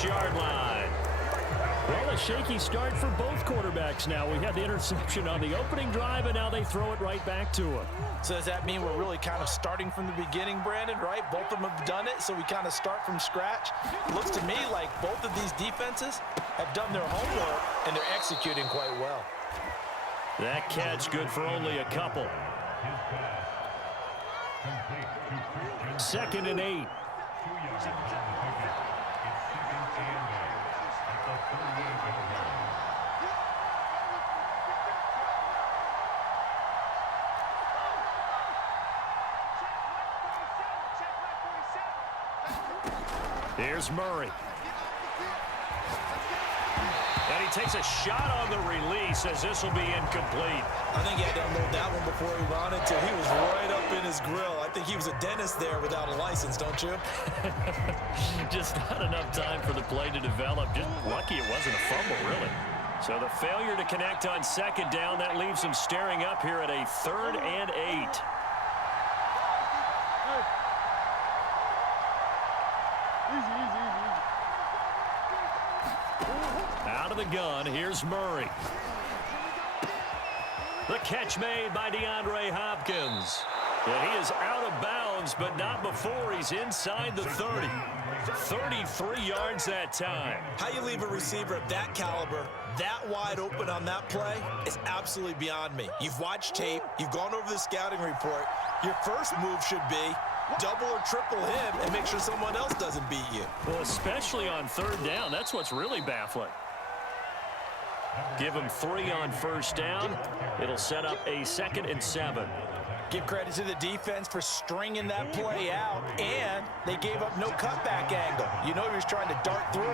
6-yard line. Well, a shaky start for both quarterbacks now. We had the interception on the opening drive, and now they throw it right back to him. So does that mean we're really kind of starting from the beginning, Brandon, right? Both of them have done it, so we kind of start from scratch. It looks to me like both of these defenses have done their homework, and they're executing quite well. That catch good for only a couple. 2nd and 8. Here's Murray. And he takes a shot on the release as this will be incomplete. I think he had to unload that one before he wanted to. He was right up in his grill. I think he was a dentist there without a license, don't you? Just not enough time for the play to develop. Just lucky it wasn't a fumble, really. So the failure to connect on 2nd down, that leaves him staring up here at a 3rd and 8. Out of the gun, here's Murray. The catch made by DeAndre Hopkins. And he is out of bounds, but not before he's inside the 30. 33 yards that time. How you leave a receiver of that caliber that wide open on that play is absolutely beyond me. You've watched tape. You've gone over the scouting report. Your first move should be double or triple him and make sure someone else doesn't beat you. Well, especially on 3rd down. That's what's really baffling. Give him 3 on 1st down. It'll set up a 2nd and 7. Give credit to the defense for stringing that play out, and they gave up no cutback angle. You know he was trying to dart through.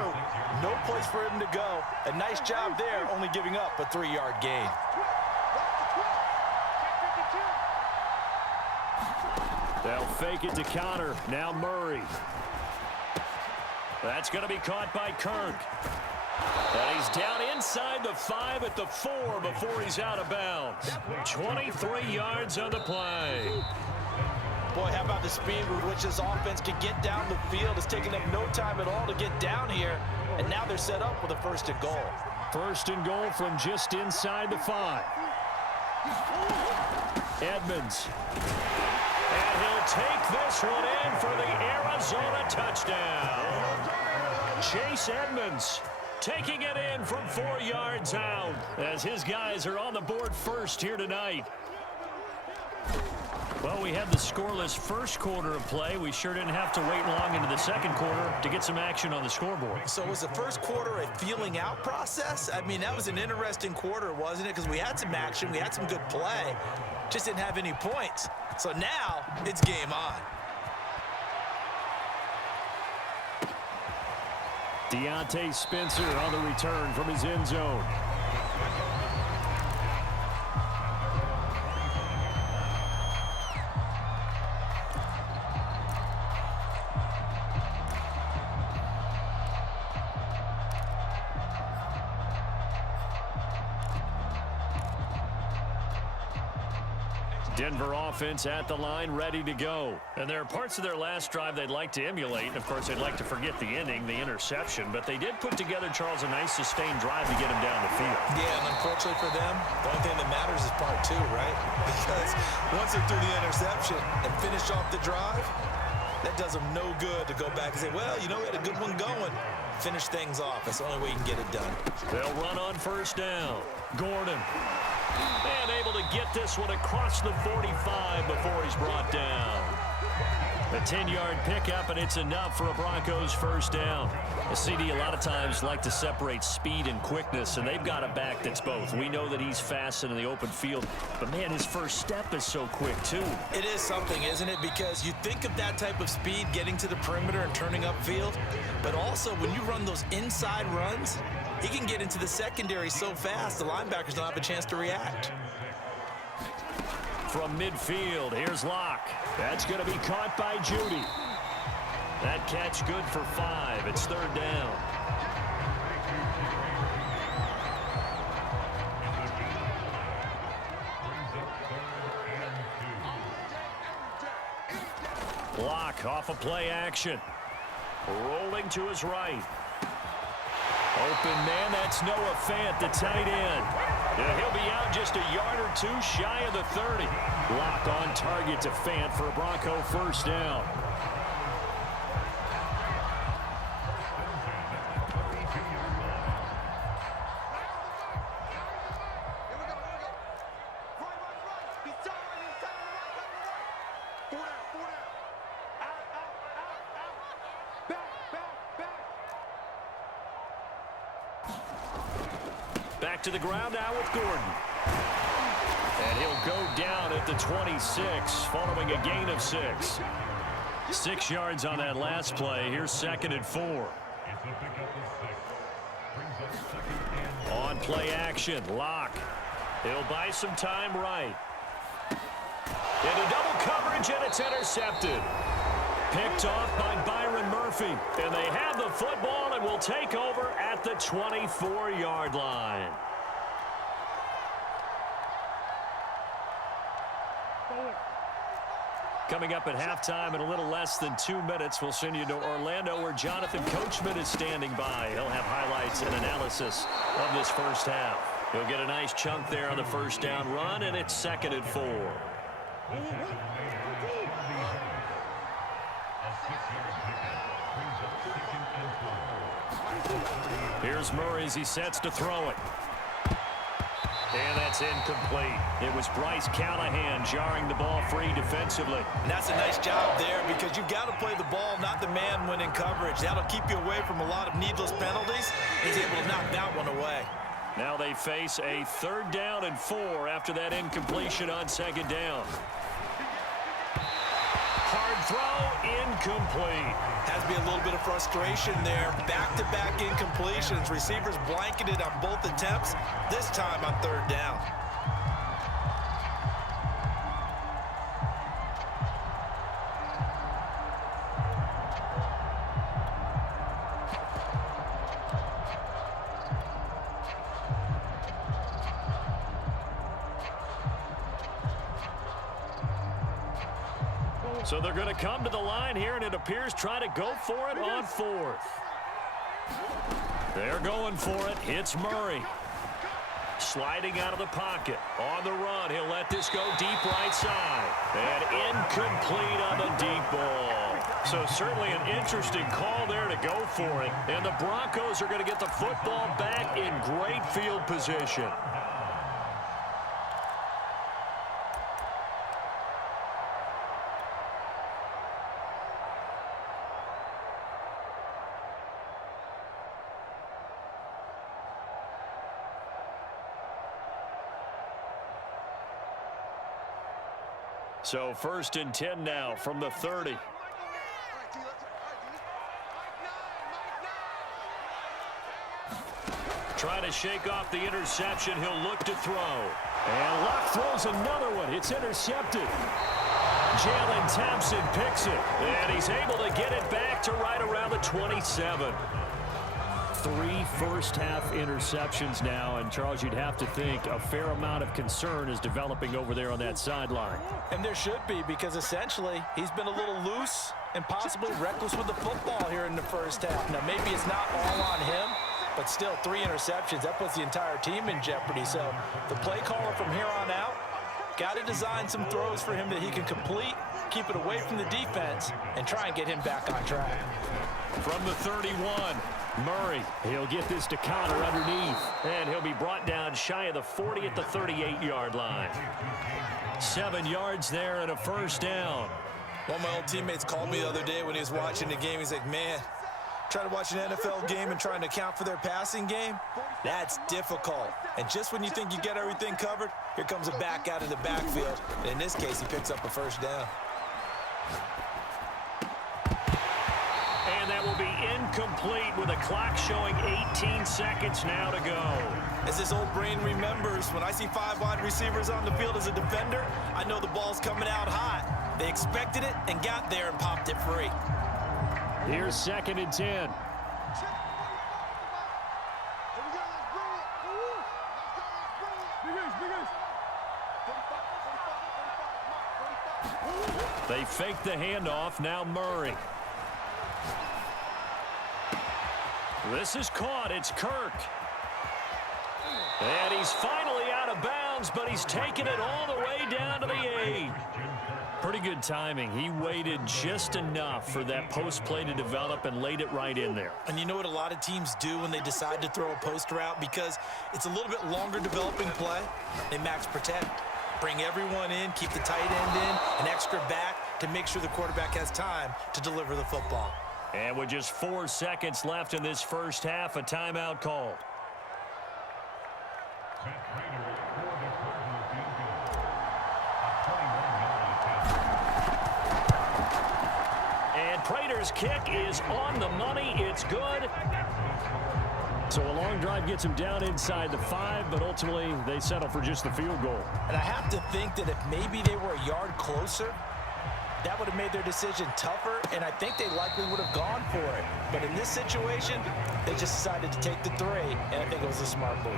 No place for him to go. A nice job there, only giving up a 3-yard gain. They'll fake it to counter. Now Murray. That's going to be caught by Kirk. And he's down inside the 5 at the 4 before he's out of bounds. 23 yards on the play. Boy, how about the speed with which this offense can get down the field? It's taken them no time at all to get down here. And now they're set up with a 1st and goal. 1st and goal from just inside the 5. Edmonds. And he'll take this one in for the Arizona touchdown. Chase Edmonds taking it in from 4 yards out as his guys are on the board first here tonight. Well, we had the scoreless first quarter of play. We sure didn't have to wait long into the 2nd quarter to get some action on the scoreboard. So was the first quarter a feeling out process? I mean, that was an interesting quarter, wasn't it? Because we had some action, we had some good play, just didn't have any points. So now it's game on. Deontay Spencer on the return from his end zone. Denver offense at the line, ready to go. And there are parts of their last drive they'd like to emulate. And, of course, they'd like to forget the ending, the interception. But they did put together, Charles, a nice sustained drive to get him down the field. Yeah, and unfortunately for them, the only thing that matters is part 2, right? Because once they threw the interception and finished off the drive, that does them no good to go back and say, well, you know, we had a good one going. Finish things off. That's the only way you can get it done. They'll run on 1st down. Gordon. And able to get this one across the 45 before he's brought down. A 10-yard pickup, and it's enough for a Broncos 1st down. A CD a lot of times like to separate speed and quickness, and they've got a back that's both. We know that he's fast in the open field, but, man, his first step is so quick, too. It is something, isn't it? Because you think of that type of speed getting to the perimeter and turning upfield, but also when you run those inside runs, he can get into the secondary so fast the linebackers don't have a chance to react. From midfield, here's Locke. That's going to be caught by Judy. That catch good for 5. It's 3rd down. Locke off a play action. Rolling to his right. Open man, that's Noah Fant, the tight end. He'll be out just a yard or two shy of the 30. Lock on target to Fant for a Bronco first down. Back to the ground now with Gordon. And he'll go down at the 26 following a gain of 6. 6 yards on that last play. Here's 2nd and 4. On play action, Lock. He'll buy some time right. Into double coverage, and it's intercepted. Picked off by Byron Murphy. And they have the football and will take over at the 24-yard line. Coming up at halftime in a little less than 2 minutes, we'll send you to Orlando where Jonathan Coachman is standing by. He'll have highlights and analysis of this first half. He'll get a nice chunk there on the first down run, and it's 2nd and 4. Here's Murray as he sets to throw it. And that's incomplete. It was Bryce Callahan jarring the ball free defensively. And that's a nice job there because you've got to play the ball, not the man when in coverage. That'll keep you away from a lot of needless penalties. He's able to knock that one away. Now they face a 3rd down and 4 after that incompletion on 2nd down. Hard throw, incomplete. Has to be a little bit of frustration there. Back-to-back incompletions. Receivers blanketed on both attempts, this time on 3rd down. So they're going to come to the line here, and it appears try to go for it on 4th. They're going for it. It's Murray. Sliding out of the pocket. On the run, he'll let this go deep right side. And incomplete on the deep ball. So certainly an interesting call there to go for it. And the Broncos are going to get the football back in great field position. So 1st and 10 now from the 30. Trying to shake off the interception. He'll look to throw. And Luck throws another one. It's intercepted. Jalen Thompson picks it. And he's able to get it back to right around the 27. 3 first-half interceptions now, and Charles, you'd have to think a fair amount of concern is developing over there on that sideline. And there should be, because essentially he's been a little loose and possibly reckless with the football here in the first half. Now, maybe it's not all on him, but still 3 interceptions. That puts the entire team in jeopardy. So the play caller from here on out got to design some throws for him that he can complete, keep it away from the defense, and try and get him back on track. From the 31, Murray, he'll get this to counter underneath, and he'll be brought down shy of the 40 at the 38-yard line. 7 yards there and a first down. One of my old teammates called me the other day when he was watching the game. He's like, man, trying to watch an NFL game and trying to account for their passing game, that's difficult. And just when you think you get everything covered, here comes a back out of the backfield. And in this case, he picks up a first down. And that will be incomplete with a clock showing 18 seconds now to go. As his old brain remembers, when I see 5 wide receivers on the field as a defender, I know the ball's coming out hot. They expected it and got there and popped it free. Here's 2nd and 10. They fake the handoff. Now Murray. This is caught. It's Kirk. And he's finally out of bounds, but he's taken it all the way down to the 8. Pretty good timing. He waited just enough for that post play to develop and laid it right in there. And you know what a lot of teams do when they decide to throw a post route? Because it's a little bit longer developing play. They max protect. Bring everyone in, keep the tight end in, an extra back to make sure the quarterback has time to deliver the football. And with just 4 seconds left in this first half, a timeout called. And Prater's kick is on the money. It's good. So a long drive gets him down inside the 5, but ultimately they settle for just the field goal. And I have to think that if maybe they were a yard closer, that would have made their decision tougher, and I think they likely would have gone for it. But in this situation, they just decided to take the 3, and I think it was a smart move.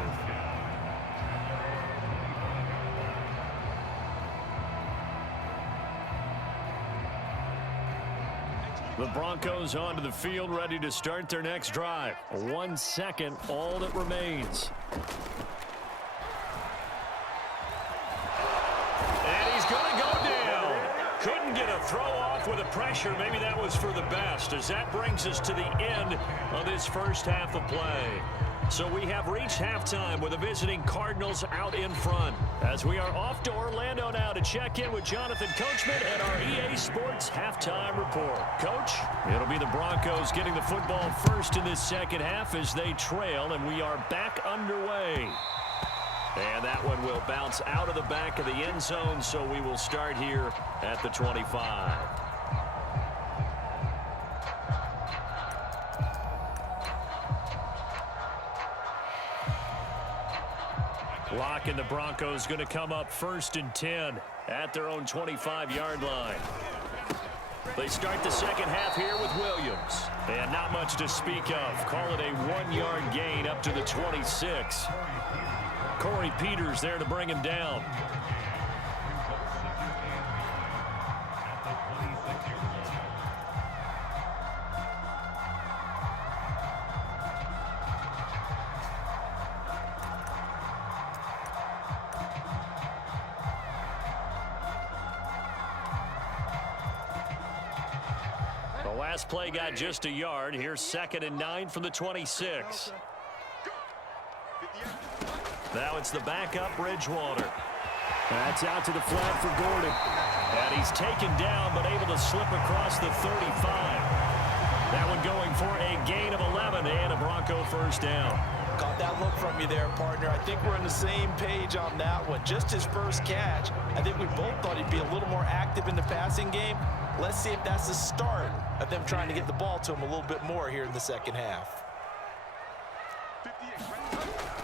The Broncos onto the field, ready to start their next drive. 1 second, all that remains. And he's going to go down. Couldn't get a throw off with the pressure. Maybe that was for the best, as that brings us to the end of this first half of play. So we have reached halftime with the visiting Cardinals out in front, as we are off to Orlando now to check in with Jonathan Coachman and our EA Sports Halftime Report. Coach, it'll be the Broncos getting the football first in this second half as they trail, and we are back underway. And that one will bounce out of the back of the end zone, so we will start here at the 25. Lock and the Broncos going to come up 1st and 10 at their own 25-yard line. They start the second half here with Williams. And not much to speak of. Call it a 1-yard gain up to the 26. Corey Peters there to bring him down. Last play got just a yard. Here's 2nd and 9 from the 26. Now it's the backup Bridgewater. That's out to the flat for Gordon. And he's taken down but able to slip across the 35. That one going for a gain of 11 and a Bronco first down. Caught that look from you there, partner. I think we're on the same page on that one. Just his first catch. I think we both thought he'd be a little more active in the passing game. Let's see if that's the start of them trying to get the ball to him a little bit more here in the second half.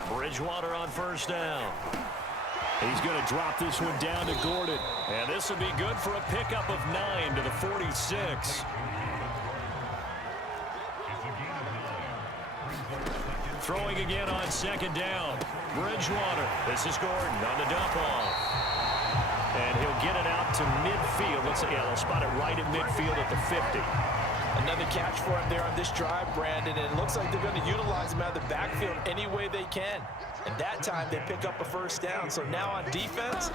Bridgewater on first down. He's going to drop this one down to Gordon. And this will be good for a pickup of 9 to the 46. Throwing again on 2nd down. Bridgewater. This is Gordon on the dump off. And he'll get it out to midfield. Let's say, yeah, they'll spot it right at midfield at the 50. Another catch for him there on this drive, Brandon, and it looks like they're going to utilize him out of the backfield any way they can. And that time they pick up a first down. So now on defense,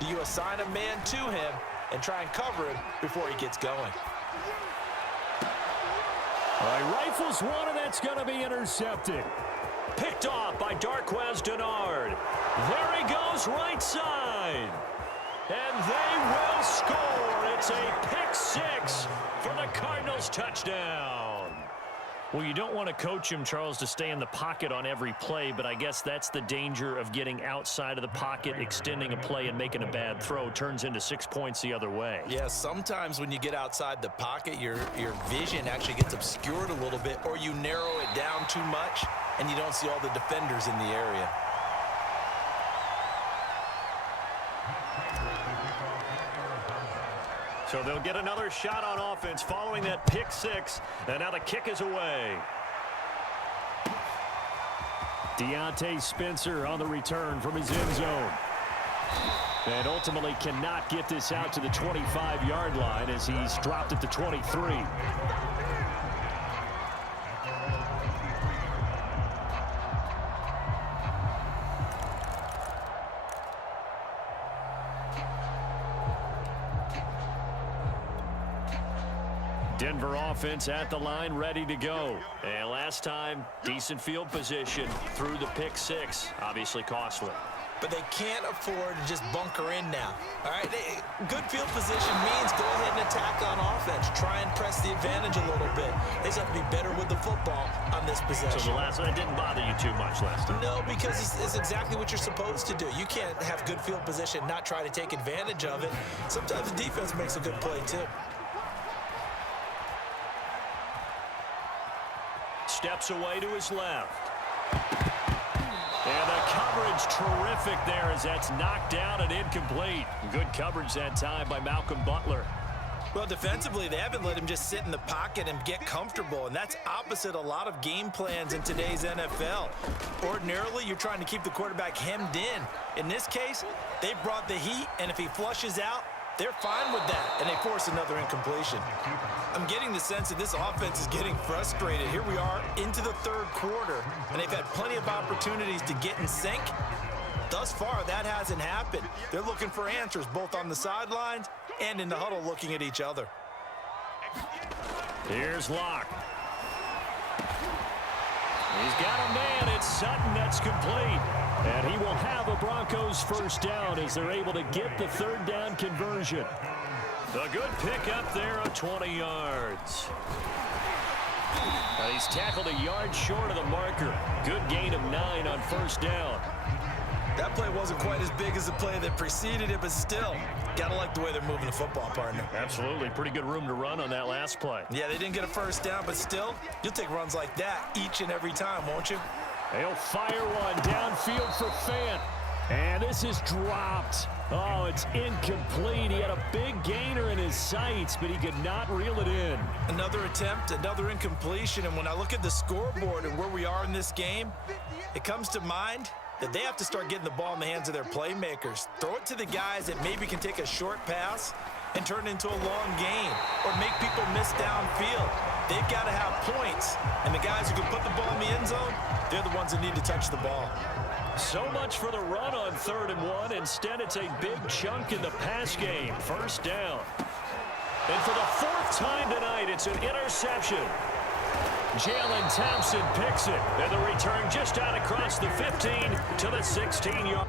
do you assign a man to him and try and cover him before he gets going? All right, rifles one, and that's going to be intercepted. Picked off by Darquez Denard. There he goes, right side. And they will score. It's a pick 6 for the Cardinals touchdown. Well, you don't want to coach him, Charles, to stay in the pocket on every play, but I guess that's the danger of getting outside of the pocket, extending a play, and making a bad throw. Turns into 6 points the other way. Yeah, sometimes when you get outside the pocket, your vision actually gets obscured a little bit, or you narrow it down too much, and you don't see all the defenders in the area. So they'll get another shot on offense following that pick 6, and now the kick is away. Deontay Spencer on the return from his end zone. And ultimately cannot get this out to the 25-yard line as he's dropped at the 23. Denver offense at the line, ready to go. And last time, decent field position through the pick six. Obviously costly. But they can't afford to just bunker in now. All right, good field position means go ahead and attack on offense. Try and press the advantage a little bit. They just have to be better with the football on this possession. So the last one, it didn't bother you too much last time? No, because it's exactly what you're supposed to do. You can't have good field position and not try to take advantage of it. Sometimes the defense makes a good play, too. Steps away to his left. And the coverage terrific there as that's knocked down and incomplete. Good coverage that time by Malcolm Butler. Well, defensively, they haven't let him just sit in the pocket and get comfortable, and that's opposite a lot of game plans in today's NFL. Ordinarily, you're trying to keep the quarterback hemmed in. In this case, they brought the heat, and if he flushes out, they're fine with that, and they force another incompletion. I'm getting the sense that this offense is getting frustrated. Here we are into the third quarter, and they've had plenty of opportunities to get in sync. Thus far, that hasn't happened. They're looking for answers both on the sidelines and in the huddle looking at each other. Here's Locke. He's got a man. It's Sutton that's complete. And he will have a Broncos first down as they're able to get the third down conversion. A good pickup there of 20 yards. And he's tackled a yard short of the marker. Good gain of 9 on first down. That play wasn't quite as big as the play that preceded it, but still, gotta like the way they're moving the football, partner. Absolutely. Pretty good room to run on that last play. Yeah, they didn't get a first down, but still, you'll take runs like that each and every time, won't you? They'll fire one downfield for Fant. And this is dropped. Oh, it's incomplete. He had a big gainer in his sights, but he could not reel it in. Another attempt, another incompletion. And when I look at the scoreboard and where we are in this game, it comes to mind that they have to start getting the ball in the hands of their playmakers. Throw it to the guys that maybe can take a short pass and turn it into a long gain or make people miss downfield. They've got to have points, and the guys who can put the ball in the end zone, they're the ones that need to touch the ball. So much for the run on 3rd and 1. Instead, it's a big chunk in the pass game. First down. And for the 4th time tonight, it's an interception. Jalen Thompson picks it. And the return just out across the 15 to the 16-yard.